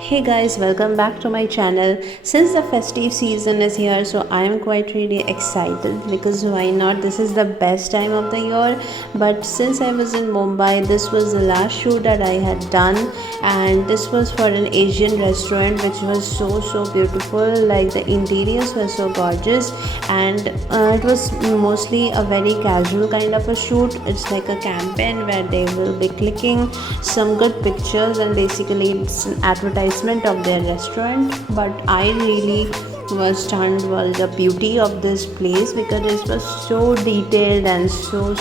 Hey guys, welcome back to my channel. Since the festive season is here, so I am quite really excited because why not? This is the best time of the year. But since I was in Mumbai, this was the last shoot that I had done, and this was for an Asian restaurant which was so beautiful. Like the interiors were so gorgeous, and it was mostly a very casual kind of a shoot. It's like a campaign where they will be clicking some good pictures, and basically it's an advertisement of their restaurant. But I really was stunned by the beauty of this place because it was so detailed and so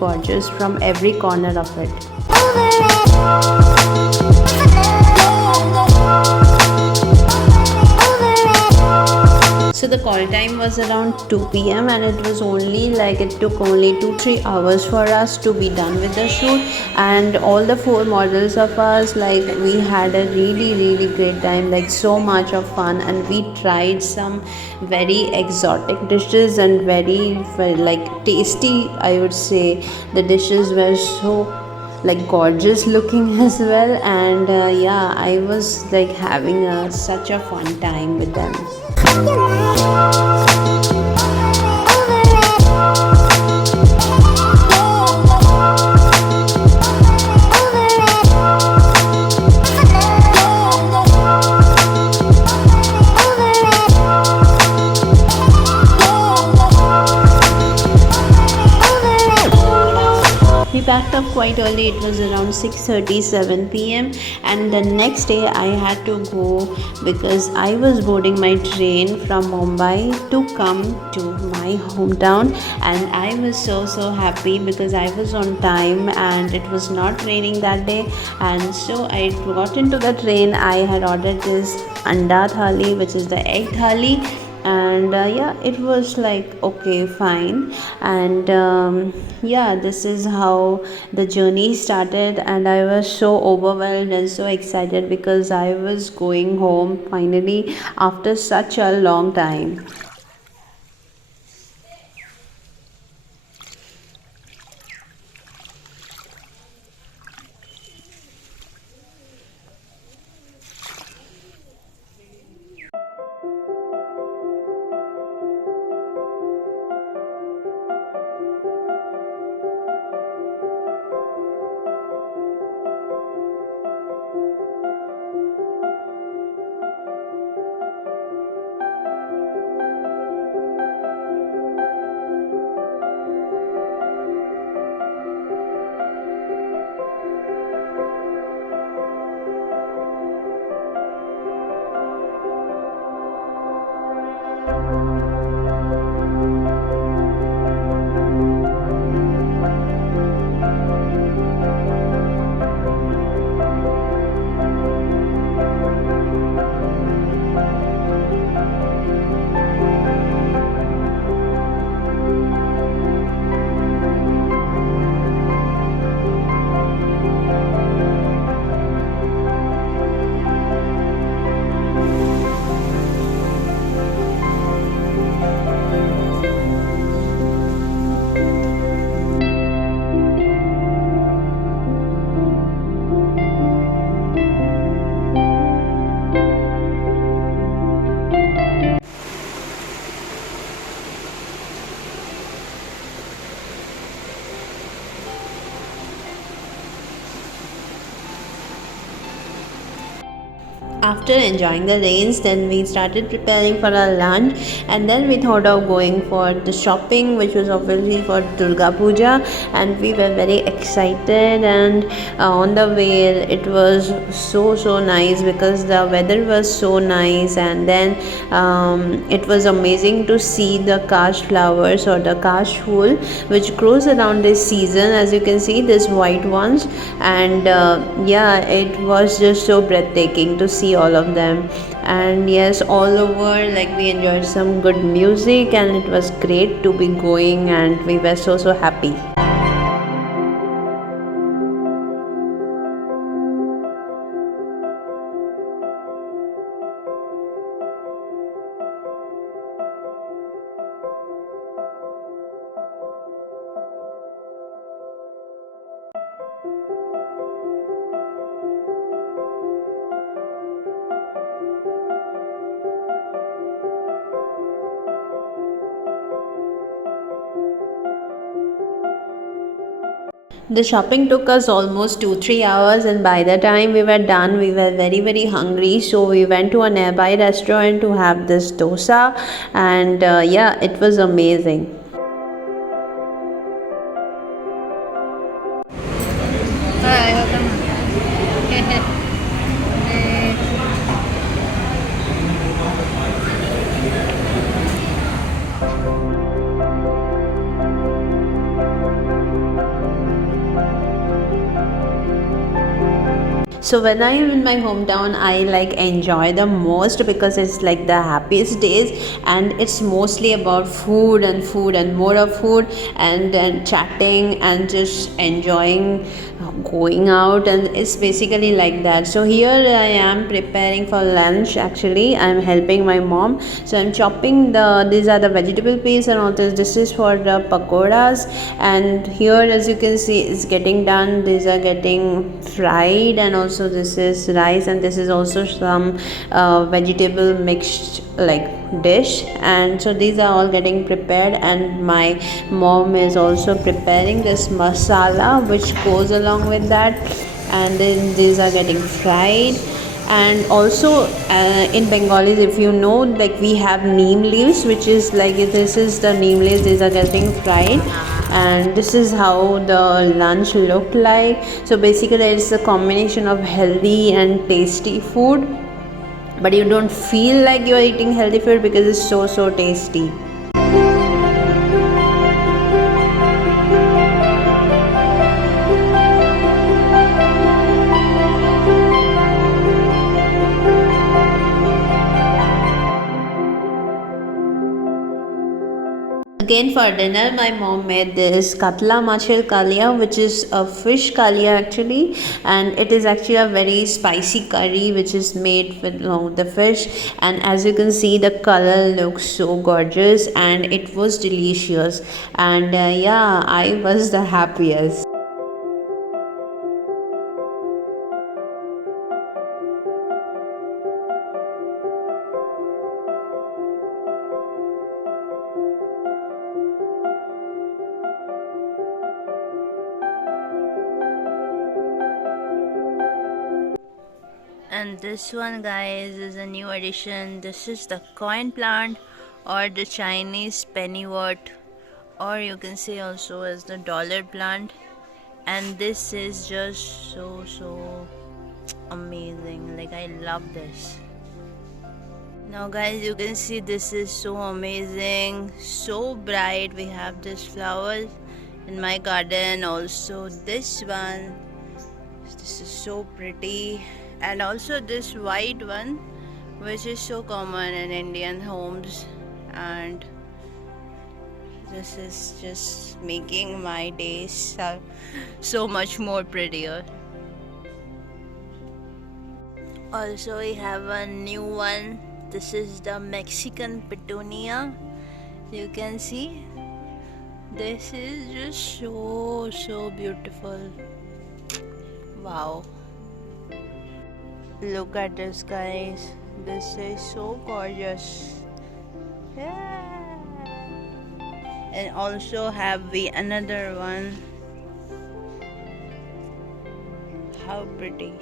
gorgeous from every corner of it. So the call time was around 2 p.m. and it was only like it took only 2-3 hours for us to be done with the shoot, and all the four models of us, like we had a really great time, like so much of fun, and we tried some very exotic dishes and very like tasty, I would say. The dishes were so like gorgeous looking as well, and yeah, I was like having such a fun time with them. We packed up quite early. It was around 6:37 p.m. and the next day I had to go because I was boarding my train from Mumbai to come to my hometown, and I was so happy because I was on time and it was not raining that day. And so I got into the train. I had ordered this anda thali, which is the egg thali, and yeah, it was like okay, fine. And yeah, this is how the journey started, and I was so overwhelmed and so excited because I was going home finally after such a long time. After enjoying the rains, then we started preparing for our lunch, and then we thought of going for the shopping, which was obviously for Durga Puja. And we were very excited, and on the way it was so nice because the weather was so nice. And then it was amazing to see the kash flowers or the kash fool which grows around this season. As you can see, these white ones, and yeah, it was just so breathtaking to see all of them. And yes, all over, like we enjoyed some good music, and it was great to be going, and we were so happy. The shopping took us almost 2 3 hours, and by the time we were done, we were very hungry. So we went to a nearby restaurant to have this dosa, and yeah, it was amazing. So when I am in my hometown, I like enjoy the most because it's like the happiest days, and it's mostly about food and more of food, and chatting and just enjoying going out, and it's basically like that. So here I am preparing for lunch. Actually, I'm helping my mom. So I'm chopping these are the vegetable paste, and all this is for the pakoras. And here, as you can see, it's getting done. These are getting fried, and also this is rice, and this is also some vegetable mixed like dish. And so these are all getting prepared, and my mom is also preparing this masala which goes along with that, and then these are getting fried. And also in Bengalis, if you know, like we have neem leaves, which is like this is the neem leaves. These are getting fried, and this is how the lunch looked like. So basically it's a combination of healthy and tasty food, but you don't feel like you're eating healthy food because it's so tasty. Again for dinner, my mom made this katla machel kalia, which is a fish kalia actually, and it is actually a very spicy curry which is made with the fish. And as you can see, the color looks so gorgeous, and it was delicious. And yeah, I was the happiest. And this one, guys, is a new addition. This is the coin plant, or the Chinese pennywort, or you can say also as the dollar plant. And this is just so amazing. Like, I love this. Now guys, you can see this is so amazing, so bright. We have this flowers in my garden, also this one. This is so pretty, and also this white one, which is so common in Indian homes. And this is just making my days so much more prettier. Also, we have a new one. This is the Mexican petunia. You can see this is just so beautiful. Wow, look at this, guys. This is so gorgeous. Yeah. And also have we another one. How pretty.